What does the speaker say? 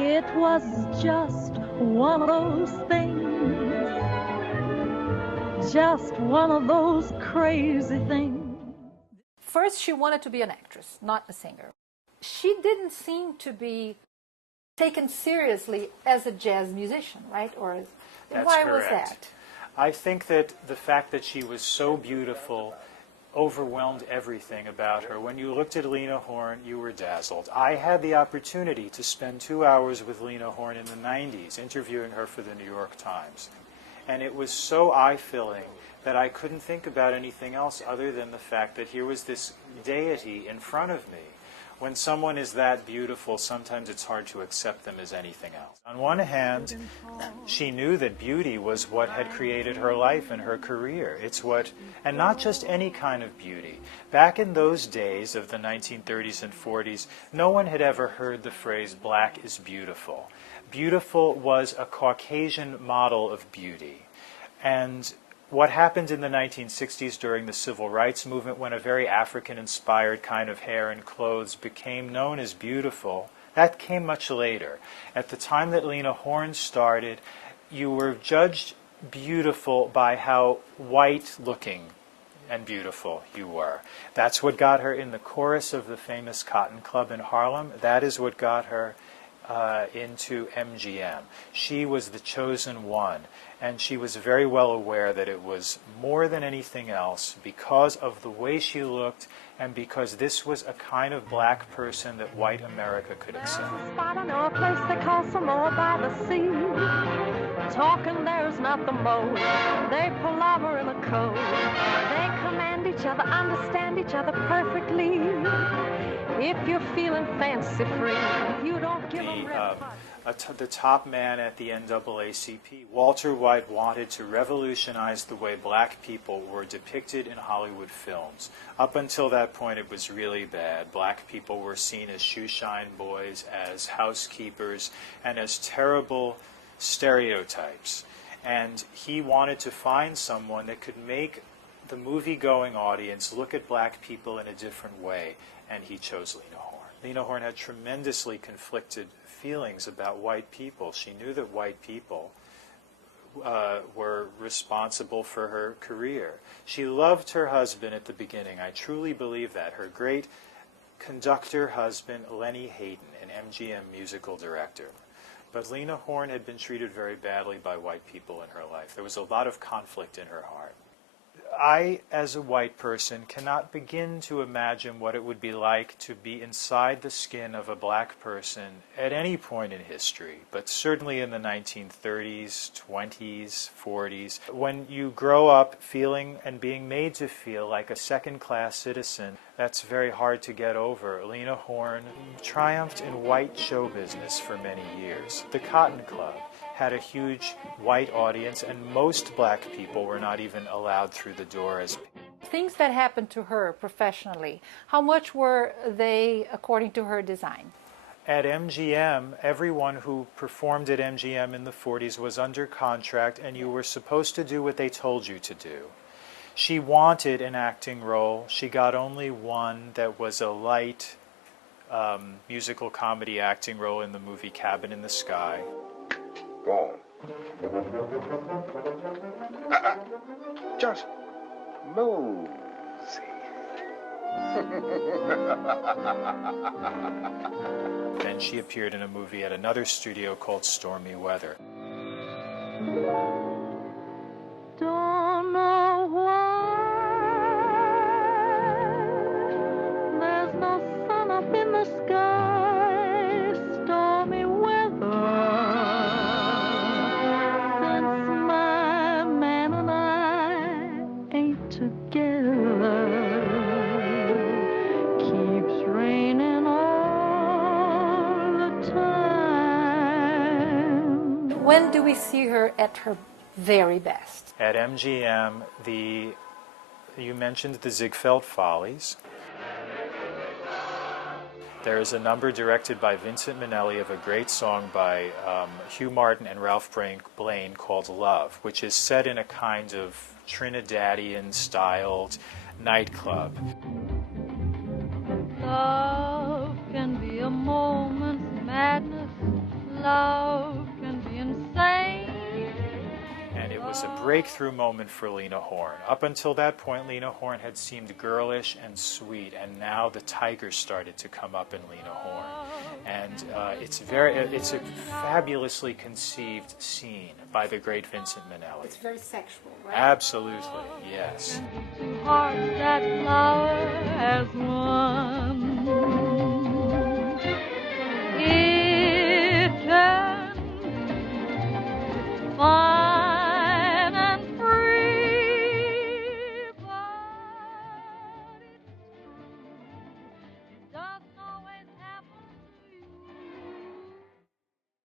It was just one of those things, just one of those crazy things. First, she wanted to be an actress, not a singer. She didn't seem to be taken seriously as a jazz musician, right? Or why was that? I think that the fact that she was so beautiful overwhelmed everything about her. When you looked at Lena Horne, you were dazzled. I had the opportunity to spend 2 hours with Lena Horne in the 90s, interviewing her for the New York Times. And it was so eye-filling that I couldn't think about anything else other than the fact that here was this deity in front of me. When someone is that beautiful, sometimes it's hard to accept them as anything else. On one hand, she knew that beauty was what had created her life and her career. It's what, and not just any kind of beauty. Back in those days of the 1930s and 40s, no one had ever heard the phrase black is beautiful. Beautiful was a Caucasian model of beauty. And what happened in the 1960s during the Civil Rights Movement, when a very African-inspired kind of hair and clothes became known as beautiful, that came much later. At the time that Lena Horne started, you were judged beautiful by how white-looking and beautiful you were. That's what got her in the chorus of the famous Cotton Club in Harlem. That is what got her into MGM. She was the chosen one. And she was very well aware that it was more than anything else because of the way she looked and because this was a kind of black person that white America could accept. I know a place they call Samoa by the sea. Talking there's not the mode. They palaver in the code. They command each other, understand each other perfectly. If you're feeling fancy free, you don't give them the top man at the NAACP, Walter White, wanted to revolutionize the way black people were depicted in Hollywood films. Up until that point, it was really bad. Black people were seen as shoeshine boys, as housekeepers, and as terrible stereotypes. And he wanted to find someone that could make the movie-going audience look at black people in a different way, and he chose Lena Horne. Lena Horne had tremendously conflicted feelings about white people. She knew that white people were responsible for her career. She loved her husband at the beginning. I truly believe that. Her great conductor husband, Lenny Hayden, an MGM musical director. But Lena Horne had been treated very badly by white people in her life. There was a lot of conflict in her heart. I, as a white person, cannot begin to imagine what it would be like to be inside the skin of a black person at any point in history, but certainly in the 1930s, 20s, 40s. When you grow up feeling and being made to feel like a second-class citizen, that's very hard to get over. Lena Horne triumphed in white show business for many years. The Cotton Club had a huge white audience, and most black people were not even allowed through the door. As things that happened to her professionally, how much were they according to her design? At MGM, everyone who performed at MGM in the 40s was under contract, and you were supposed to do what they told you to do. She wanted an acting role. She got only one that was a light musical comedy acting role in the movie Cabin in the Sky. Go on. Just mosey. Then she appeared in a movie at another studio called Stormy Weather. Don't know why there's no sun up in the sky. Stormy weather. Together keeps raining all the time. When do we see her at her very best? At MGM, you mentioned the Ziegfeld Follies. There is a number directed by Vincent Minnelli of a great song by Hugh Martin and Ralph Blaine called Love, which is set in a kind of Trinidadian-styled nightclub. Love can be a moment's madness, breakthrough moment for Lena Horne. Up until that point, Lena Horne had seemed girlish and sweet, and now the tiger started to come up in Lena Horne. And it's a fabulously conceived scene by the great Vincent Minnelli. It's very sexual, right? Absolutely, yes. Two hearts that flower as one.